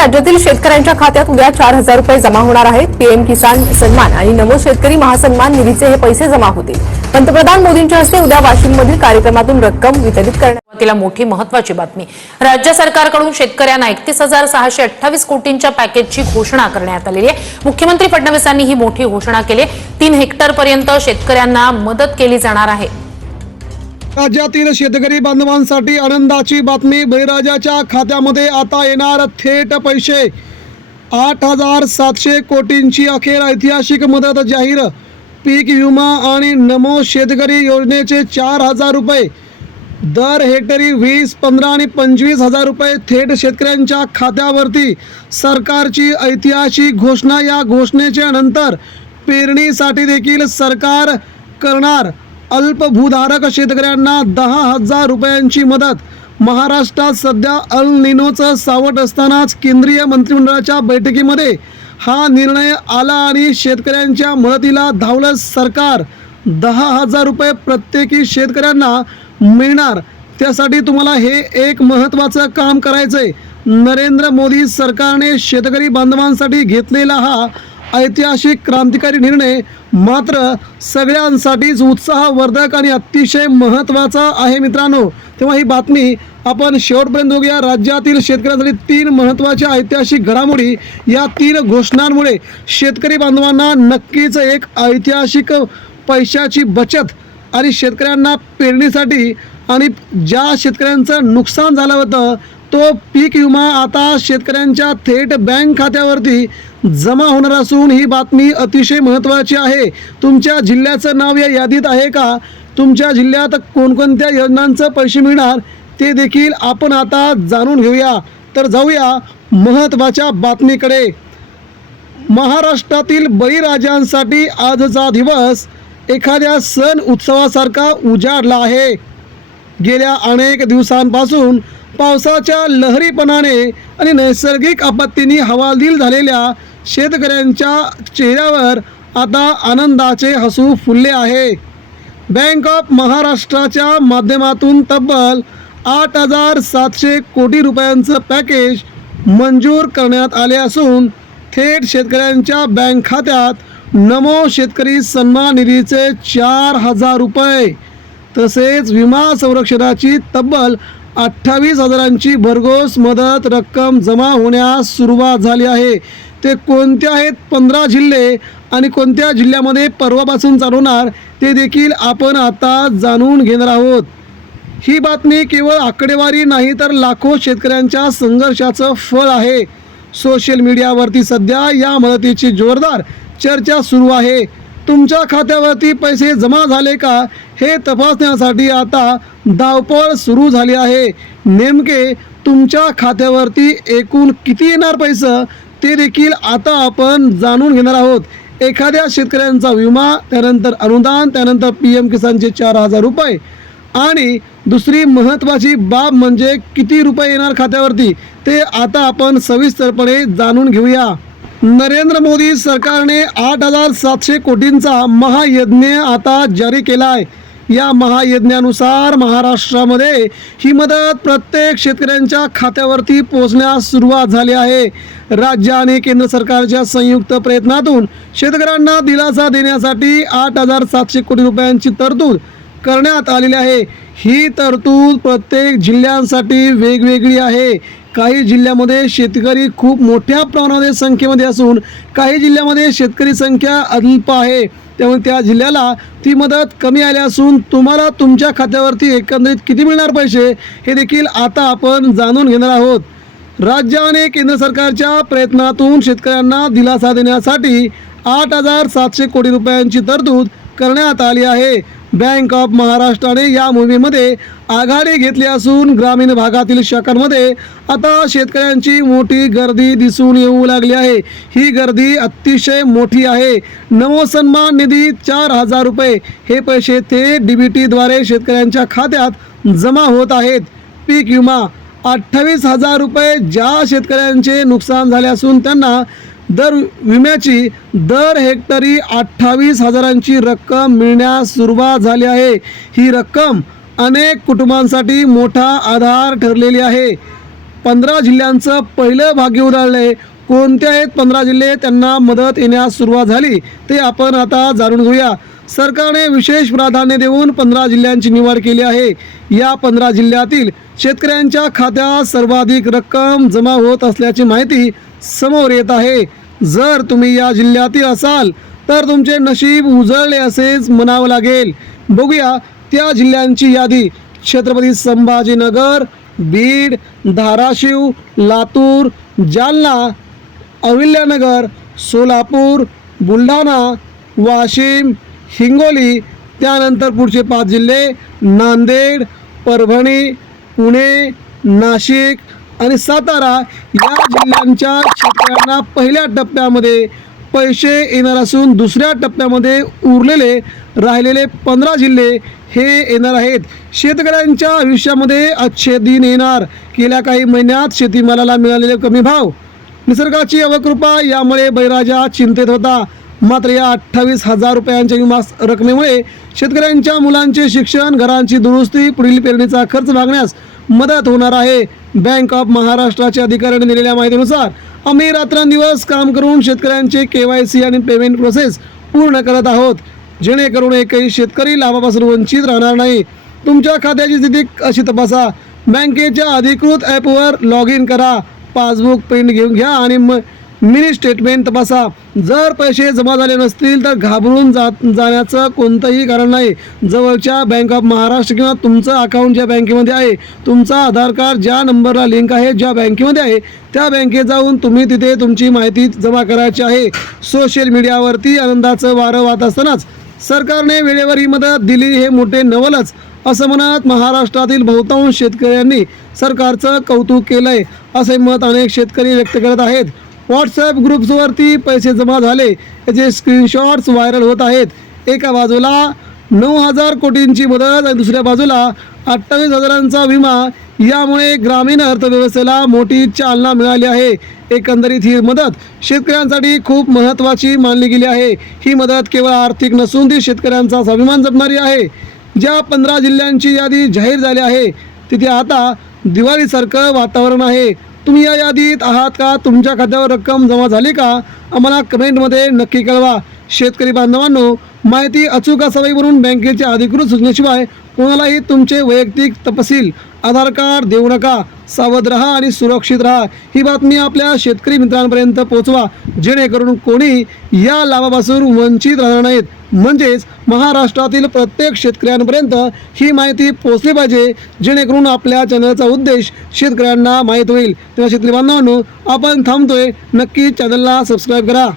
राज्यातील शेतकऱ्यांच्या खात्यात उद्या 4,000 रुपये जमा होणार आहेत। पीएम किसान सन्मान आणि नमो शेतकरी महासन्मान निधीचे हे पैसे जमा होतील। पंतप्रधान मोदींच्या हस्ते उद्या वाशिममधील कार्यक्रमातून रक्कम वितरित करण्यात मोठी महत्त्वाची बातमी। राज्य सरकारकडून शेतकऱ्यांना 31,628 कोटींच्या पॅकेजची घोषणा करण्यात आलेली आहे। मुख्यमंत्री फडणवीसांनी ही मोठी घोषणा केली। 3 हेक्टर पर्यंत शेतकऱ्यांना मदत केली जाणार आहे। राज्यातील शेतकरी बांधवांसाठी आनंदाची बातमी। बळीराजाच्या खात्यामध्ये आता येणार थेट पैसे। 8,700 कोटींची अखेर ऐतिहासिक मदत जाहीर। पीक विमा आणि नमो शेतकरी योजनेचे 4,000 रुपये दर हेक्टरी 20, 15 आणि 25,000 रुपये थेट शेतकऱ्यांच्या खात्यावरती। सरकारची ऐतिहासिक घोषणा। या घोषणेच्या नंतर पेरणीसाठी देखील सरकार करणार अल्पभूधारक शेतकऱ्यांना 10,000 रुपयांची मदत। महाराष्ट्रात सध्या अल निनोचं सावट असतानाच केंद्रीय मंत्रिमंडळाच्या बैठकीमध्ये हा निर्णय आला आणि शेतकऱ्यांच्या मदतीला धावलं सरकार। 10,000 रुपये प्रत्येकी शेतकऱ्यांना मिळणार। त्यासाठी तुम्हाला हे एक महत्त्वाचं काम करायचंय। नरेंद्र मोदी सरकारने शेतकरी बांधवांसाठी घेतलेला हा ऐतिहासिक क्रांतिकारी निर्णय मात्र सगळ्यांसाठीच उत्साहवर्धक आणि अतिशय महत्त्वाचा आहे मित्रांनो। तेव्हा ही बातमी आपण शेवटपर्यंत बघूया। राज्यातील शेतकऱ्यांसाठी 3 महत्त्वाच्या ऐतिहासिक घडामोडी। या 3 घोषणांमुळे शेतकरी बांधवांना नक्कीच एक ऐतिहासिक पैशाची बचत आणि शेतकऱ्यांना पेरणीसाठी आणि ज्या शेतकऱ्यांचं नुकसान झालं होतं तो पीक विमा आता शेतकऱ्यांच्या थेट बँक खात्यावरती जमा होणार असून ही बातमी अतिशय महत्त्वाची आहे। तुमच्या जिल्ह्याचं नाव या यादीत आहे का? तुमच्या जिल्ह्यात कोणकोणत्या योजनांचे पैसे मिळणार ते देखील आपण आता जाणून घेऊया। तर जाऊया महत्त्वाच्या बातमीकडे। महाराष्ट्रातील बळीराजांसाठी आजचा दिवस एखाद्या सण उत्सवासारखा उजाडला आहे। गेल्या अनेक दिवसांपासून पावसाच्या लहरीपणाने आणि नैसर्गिक आपत्तींनी हवालदिल झालेल्या शेतकऱ्यांच्या चेहऱ्यावर आता आनंदाचे हसू फुलले आहे। बँक ऑफ महाराष्ट्राच्या माध्यमातून तब्बल 8,700 कोटी रुपयांचं पॅकेज मंजूर करण्यात आले असून थेट शेतकऱ्यांच्या बँक खात्यात नमो शेतकरी सन्मान निधीचे 4,000 रुपये तसेच विमा संरक्षणाची तब्बल 28,000ची भरघोस मदत रक्कम जमा होण्यास सुरुवात झाली आहे। ते कोणत्या आहेत 15 जिल्हे आणि कोणत्या जिल्ह्यामध्ये परवापासून चालू होणार ते देखील आपण आता जाणून घेणार आहोत। ही बातमी केवळ आकडेवारी नाही तर लाखो शेतकऱ्यांच्या संघर्षाचं फळ आहे। सोशल मीडियावरती सध्या या मदतीची जोरदार चर्चा सुरू आहे। तुमच्या खात्यावरती पैसे जमा झाले का हे तपासण्यासाठी आता धावपळ सुरू झाली आहे। नेमके तुमच्या खात्यावरती एकूण किती येणार पैसे ते देखील आता आपण जाणून घेणार आहोत। एखाद्या शेतकऱ्यांचा विमा, त्यानंतर अनुदान, त्यानंतर पीएम किसानचे 4,000 रुपये आणि दुसरी महत्त्वाची बाब म्हणजे किती रुपये येणार खात्यावरती ते आता आपण सविस्तरपणे जाणून घेऊया। नरेंद्र मोदी सरकारने 8,700 कोटींचा महायज्ञ आता जारी केला आहे। या महायज्ञानुसार महाराष्ट्रामध्ये ही मदत प्रत्येक शेतकऱ्यांच्या खात्यावरती पोहोचण्यास सुरुवात झाली आहे। राज्य आणि केंद्र सरकारच्या संयुक्त प्रयत्नातून शेतकऱ्यांना दिलासा देण्यासाठी 8,700 कोटी रुपयांची तरतूद करण्यात आलेली आहे। ही तरतूद प्रत्येक जिल्ह्यांसाठी वेगवेगळी आहे। काही जिल्ह्यामध्ये शेतकरी खूप मोठ्या प्रमाणामध्ये संख्येमध्ये असून काही जिल्ह्यामध्ये शेतकरी संख्या अल्प आहे। त्यामुळे त्या जिल्ह्याला ती मदत कमी आली असून तुम्हाला तुमच्या खात्यावरती एकंदरीत किती मिळणार पैसे हे देखील आता आपण जाणून घेणार आहोत। राज्य आणि केंद्र सरकारच्या प्रयत्नातून शेतकऱ्यांना दिलासा देण्यासाठी 8,700 कोटी रुपयांची तरतूद करण्यात आली आहे। बँक ऑफ महाराष्ट्राने या मोहिमेमध्ये आघाडी घेतली असून ग्रामीण भागातील शाखांमध्ये आता शेतकऱ्यांची मोठी गर्दी दिसून येऊ लागली आहे। ही गर्दी अतिशय मोठी आहे। नमो सन्मान निधी 4,000 रुपये हे पैसे थेट DBTद्वारे शेतकऱ्यांच्या खात्यात जमा होत आहेत। पीक विमा 28,000 रुपये ज्या शेतकऱ्यांचे नुकसान झाले असून त्यांना विम्याची दर हेक्टरी 28,000ची रक्कम मिळण्यास सुरुवात झाली आहे। ही रक्कम अनेक कुटुंबांसाठी मोठा आधार ठरलेली आहे। 15 जिल्ह्यांचं पहिलं भाग्य उधळलंय. कोणते आहेत 15 जिल्हे त्यांना मदत येण्यास सुरुवात झाली ते आपण आता जाणून घेऊया. सरकारने विशेष प्राधान्य देऊन 15 जिल्ह्यांची निवड केली आहे. या 15 जिल्ह्यातील शेतकऱ्यांच्या खात्यात सर्वाधिक रक्कम जमा होत असल्याची माहिती समोर येत आहे. जर तुम्ही या जिल्ह्यातील असाल तर तुमचे नशीब उजळले असेच म्हणावं लागेल. बघूया त्या जिल्ह्यांची यादी. छत्रपती संभाजीनगर, बीड, धाराशिव, लातूर, जालना, अहिल्यानगर, सोलापूर, बुलढाणा, वाशिम, हिंगोली. त्यानंतर पुढचे 5 जिल्हे नांदेड, परभणी, पुणे, नाशिक आणि सातारा. या जिल्ह्यांच्या शेतकऱ्यांना पहिल्या टप्प्यामध्ये पैसे येणार असून दुसऱ्या टप्प्यामध्ये उरलेले राहिलेले 15 जिल्हे हे येणार आहेत. शेतकऱ्यांच्या आयुष्यामध्ये अच्छे दिन येणार. गेल्या काही महिन्यात शेतीमालाला मिळालेले कमी भाव, निसर्गाची अवकृपा यामुळे बळीराजा चिंतेत होता. मात्र या 28,000 रुपयांच्या विमा रकमेमुळे शेतकऱ्यांच्या मुलांचे शिक्षण, घरांची दुरुस्ती, पुढील पेरणीचा खर्च भागण्यास मदत होणार आहे. बँक ऑफ महाराष्ट्राच्या अधिकाऱ्यांनी दिलेल्या माहितीनुसार आम्ही रात्रंदिवस काम करून शेतकऱ्यांचे KYC आणि पेमेंट प्रोसेस पूर्ण करत आहोत, जेणेकरून एकही शेतकरी लाभापासून वंचित राहणार नाही. तुमच्या खात्याची स्थिती अशी तपासा. बँकेच्या अधिकृत ॲपवर लॉग इन करा, पासबुक प्रिंट घेऊन घ्या आणि मिनी स्टेटमेंट तपासा. जर पैसे जमा झाले नसतील तर घाबरून जाण्याचं कोणतंही कारण नाही. जवळच्या बँक ऑफ महाराष्ट्र किंवा तुमचं अकाउंट ज्या बँकेमध्ये आहे, तुमचा आधार कार्ड ज्या नंबरला लिंक आहे, ज्या बँकेमध्ये आहे त्या बँकेत जाऊन तुम्ही तिथे तुमची माहिती जमा करायची आहे. सोशल मीडियावरती आनंदाचं वारं वाहत असतानाच सरकारने वेळेवर ही मदत दिली हे मोठे नवलच असं म्हणत महाराष्ट्रातील बहुतांश शेतकऱ्यांनी सरकारचं कौतुक केलंय असे मत अनेक शेतकरी व्यक्त करत आहेत. व्हॉट्सॲप ग्रुप्सवरती पैसे जमा झाले याचे स्क्रीनशॉट्स व्हायरल होत आहेत. एका बाजूला 9,000 कोटींची मदत आणि दुसऱ्या बाजूला 28,000चा विमा. यामुळे ग्रामीण अर्थव्यवस्थेला मोठी चालना मिळाली आहे. एकंदरीत ही मदत शेतकऱ्यांसाठी खूप महत्त्वाची मानली गेली आहे. ही मदत केवळ आर्थिक नसून ती शेतकऱ्यांचा स्वाभिमान जपणारी आहे. ज्या 15 जिल्ह्यांची यादी जाहीर झाली आहे तिथे आता दिवाळीसारखं वातावरण आहे. तुम्ही या यादीत आहात का? तुमच्या खात्यावर रक्कम जमा झाली का? आम्हाला कमेंटमध्ये नक्की कळवा. शेतकरी बांधवांनो, माहिती अचूक असावी म्हणून बँकेच्या अधिकृत सूचनेशिवाय कोणालाही तुमचे वैयक्तिक तपशील, आधार कार्ड देऊ नका. सावध राहा आणि सुरक्षित राहा. ही बातमी आपल्या शेतकरी मित्रांपर्यंत पोहोचवा, जेणेकरून कोणी या लाभापासून वंचित राहणार नाहीत. म्हणजेच महाराष्ट्रातील प्रत्येक शेतकऱ्यांपर्यंत ही माहिती पोहोचली पाहिजे, जेणेकरून आपल्या चॅनलचा उद्देश शेतकऱ्यांना माहीत होईल. तेव्हा शेतकरी बांधवांनो, आपण थांबतोय, नक्की चॅनलला सबस्क्राईब करा.